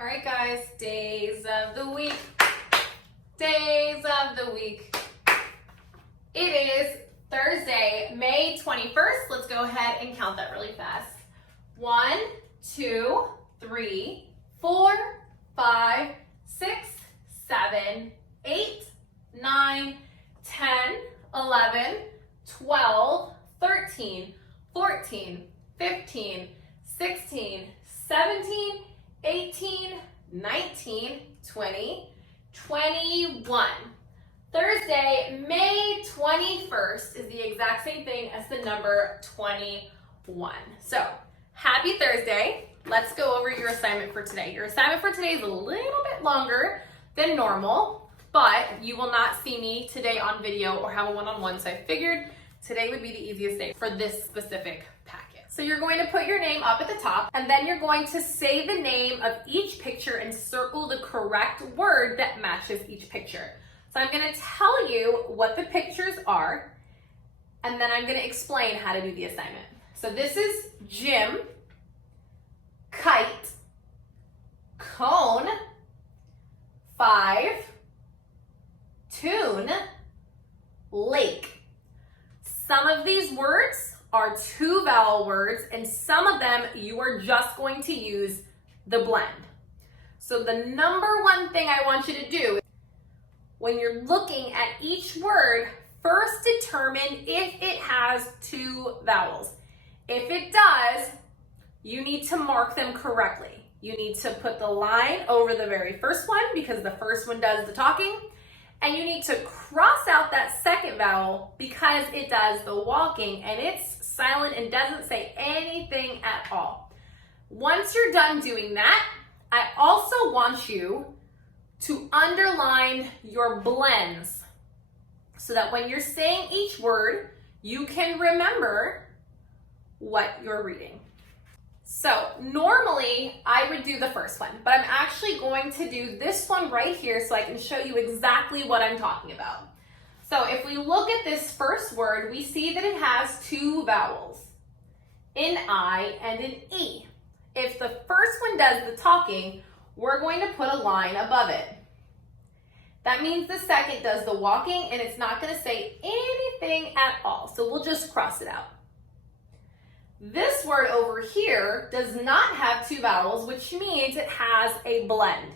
All right, guys, days of the week. Days of the week. It is Thursday, May 21st. Let's go ahead and count that really fast. 1, 2, 3, 4, 5, 6, 7, 8, 9, 10, 11, 12, 13, 14, 15, 16, 17, 18, 19, 20, 21. Thursday, May 21st is the exact same thing as the number 21. So, happy Thursday. Let's go over your assignment for today. Your assignment for today is a little bit longer than normal, but you will not see me today on video or have a one-on-one, so I figured today would be the easiest day for this specific packet. So you're going to put your name up at the top, and then you're going to say the name of each picture and circle the correct word that matches each picture. So I'm going to tell you what the pictures are, and then I'm going to explain how to do the assignment. So this is gym, kite, cone, 5, tune, lake. Some of these words are 2 vowel words, and some of them you are just going to use the blend. So the number one thing I want you to do when you're looking at each word, first determine if it has 2 vowels. If it does, you need to mark them correctly. You need to put the line over the very first one because the first one does the talking, and you need to cross out that second vowel because it does the walking, and it's silent and doesn't say anything at all. Once you're done doing that, I also want you to underline your blends so that when you're saying each word, you can remember what you're reading. So normally I would do the first one, but I'm actually going to do this one right here so I can show you exactly what I'm talking about. So if we look at this first word, we see that it has 2 vowels, an I and an E. If the first one does the talking, we're going to put a line above it. That means the second does the walking, and it's not going to say anything at all. So we'll just cross it out. This word over here does not have 2 vowels, which means it has a blend.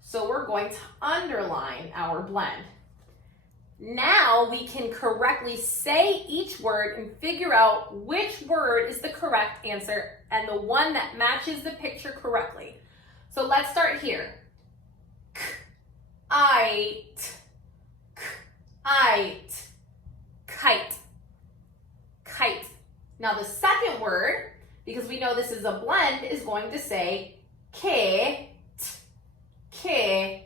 So we're going to underline our blend. Now we can correctly say each word and figure out which word is the correct answer and the one that matches the picture correctly. So let's start here. Kite, kite, kite, kite. Now the second word, because we know this is a blend, is going to say kit, kit,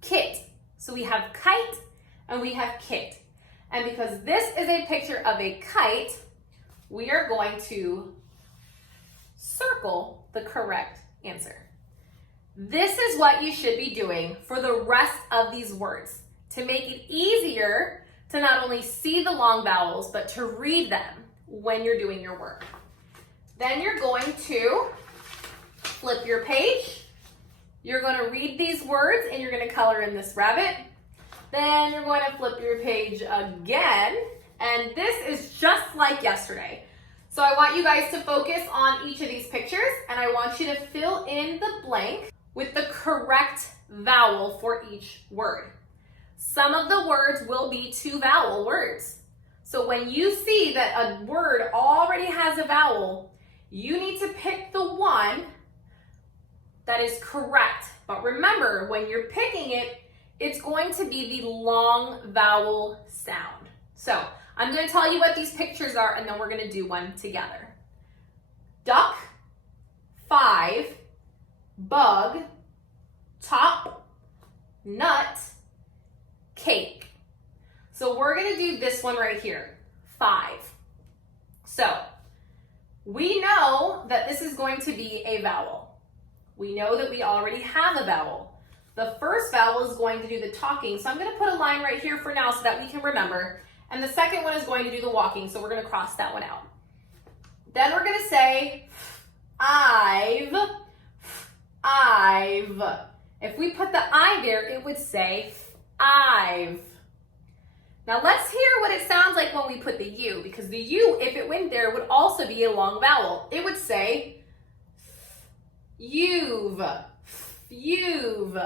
kit. So we have kite and we have kit. And because this is a picture of a kite, we are going to circle the correct answer. This is what you should be doing for the rest of these words to make it easier to not only see the long vowels, but to read them when you're doing your work. Then you're going to flip your page. You're going to read these words and you're going to color in this rabbit. Then you're going to flip your page again, and this is just like yesterday. So I want you guys to focus on each of these pictures, and I want you to fill in the blank with the correct vowel for each word. Some of the words will be 2 vowel words. So when you see that a word already has a vowel, you need to pick the one that is correct. But remember, when you're picking it, it's going to be the long vowel sound. So I'm going to tell you what these pictures are, and then we're going to do one together. Duck, 5, bug, top, nut, cake. So we're going to do this one right here, 5. So we know that this is going to be a vowel. We know that we already have a vowel. The first vowel is going to do the talking, so I'm going to put a line right here for now so that we can remember. And the second one is going to do the walking, so we're going to cross that one out. Then we're going to say I've, 5. If we put the I there, it would say 5. Now let's hear what it sounds like when we put the U, because the U, if it went there, would also be a long vowel. It would say you've, you've,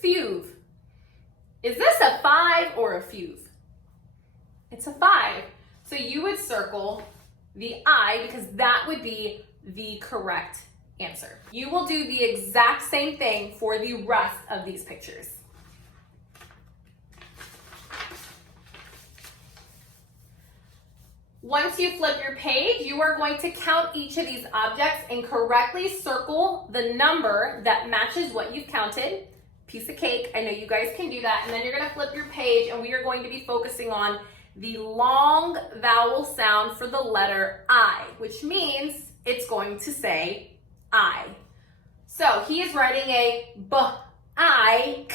fuve. Is this a 5 or a fuve? It's a 5. So you would circle the I because that would be the correct answer. You will do the exact same thing for the rest of these pictures. Once you flip your page, you are going to count each of these objects and correctly circle the number that matches what you've counted. Piece of cake, I know you guys can do that. And then you're gonna flip your page and we are going to be focusing on the long vowel sound for the letter I, which means it's going to say I. So he is writing a B-I-K,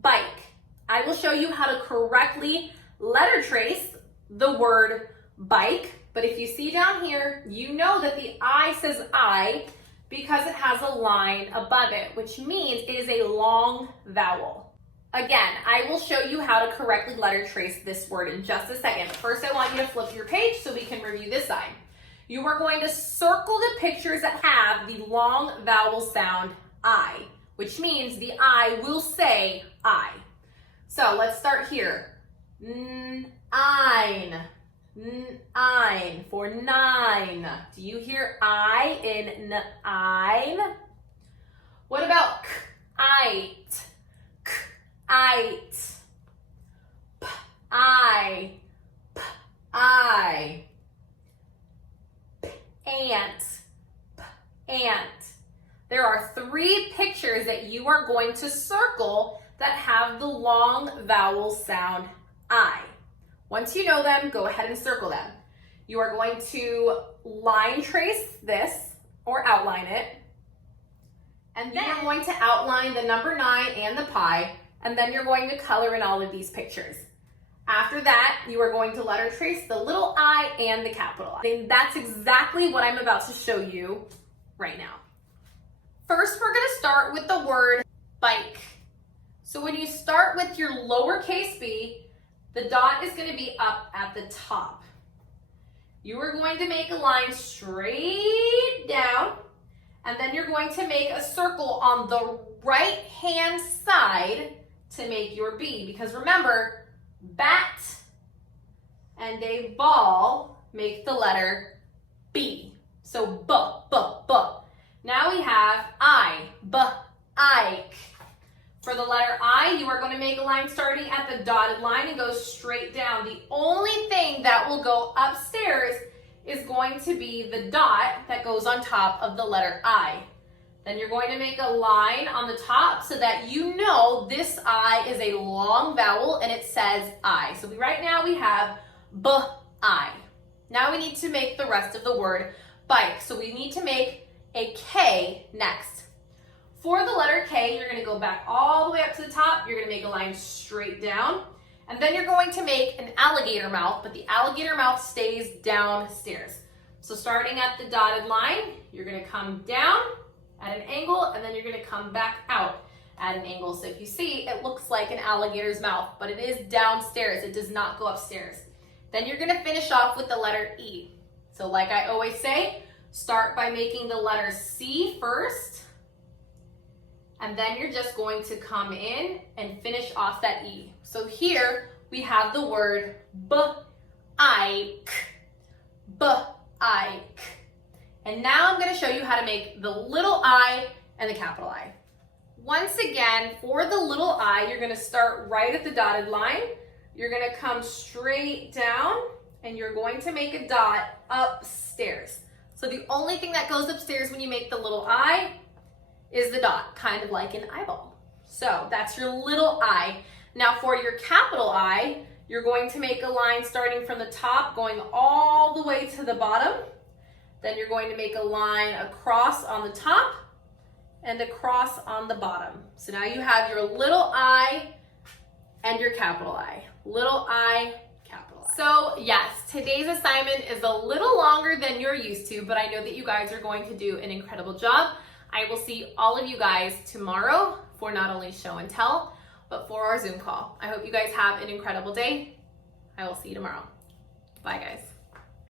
bike. I will show you how to correctly letter trace the word bike, but if you see down here, you know that the I says I because it has a line above it, which means it is a long vowel. Again, I will show you how to correctly letter trace this word in just a second. But first, I want you to flip your page so we can review this side. You are going to circle the pictures that have the long vowel sound I, which means the I will say I. So let's start here. Ein. Ein for 9. Do you hear I in ein? What about kite? Kite. P-I. P-I. Ant. Ant. There are 3 pictures that you are going to circle that have the long vowel sound I. Once you know them, go ahead and circle them. You are going to line trace this or outline it. And then you're going to outline the number 9 and the pie, and then you're going to color in all of these pictures. After that, you are going to letter trace the little I and the capital I. And that's exactly what I'm about to show you right now. First, we're going to start with the word bike. So when you start with your lowercase b, the dot is going to be up at the top. You are going to make a line straight down, and then you're going to make a circle on the right-hand side to make your B. Because remember, bat and a ball make the letter B. So b. Now we have I, b-ike. For the letter I, you are going to make a line starting at the dotted line and go straight down. The only thing that will go upstairs is going to be the dot that goes on top of the letter I. Then you're going to make a line on the top so that you know this I is a long vowel and it says I. So right now we have B-I. Now we need to make the rest of the word bike. So we need to make a K next. For the letter K, you're going to go back all the way up to the top. You're going to make a line straight down. And then you're going to make an alligator mouth, but the alligator mouth stays downstairs. So starting at the dotted line, you're going to come down at an angle, and then you're going to come back out at an angle. So if you see, it looks like an alligator's mouth, but it is downstairs. It does not go upstairs. Then you're going to finish off with the letter E. So like I always say, start by making the letter C first. And then you're just going to come in and finish off that E. So here we have the word b-ike, b-ike. And now I'm going to show you how to make the little I and the capital I. Once again, for the little I, you're going to start right at the dotted line. You're going to come straight down and you're going to make a dot upstairs. So the only thing that goes upstairs when you make the little I is the dot, kind of like an eyeball. So that's your little I. Now for your capital I, you're going to make a line starting from the top, going all the way to the bottom. Then you're going to make a line across on the top and across on the bottom. So now you have your little I and your capital I. Little I, capital I. So yes, today's assignment is a little longer than you're used to, but I know that you guys are going to do an incredible job. I will see all of you guys tomorrow for not only show and tell, but for our Zoom call. I hope you guys have an incredible day. I will see you tomorrow. Bye, guys.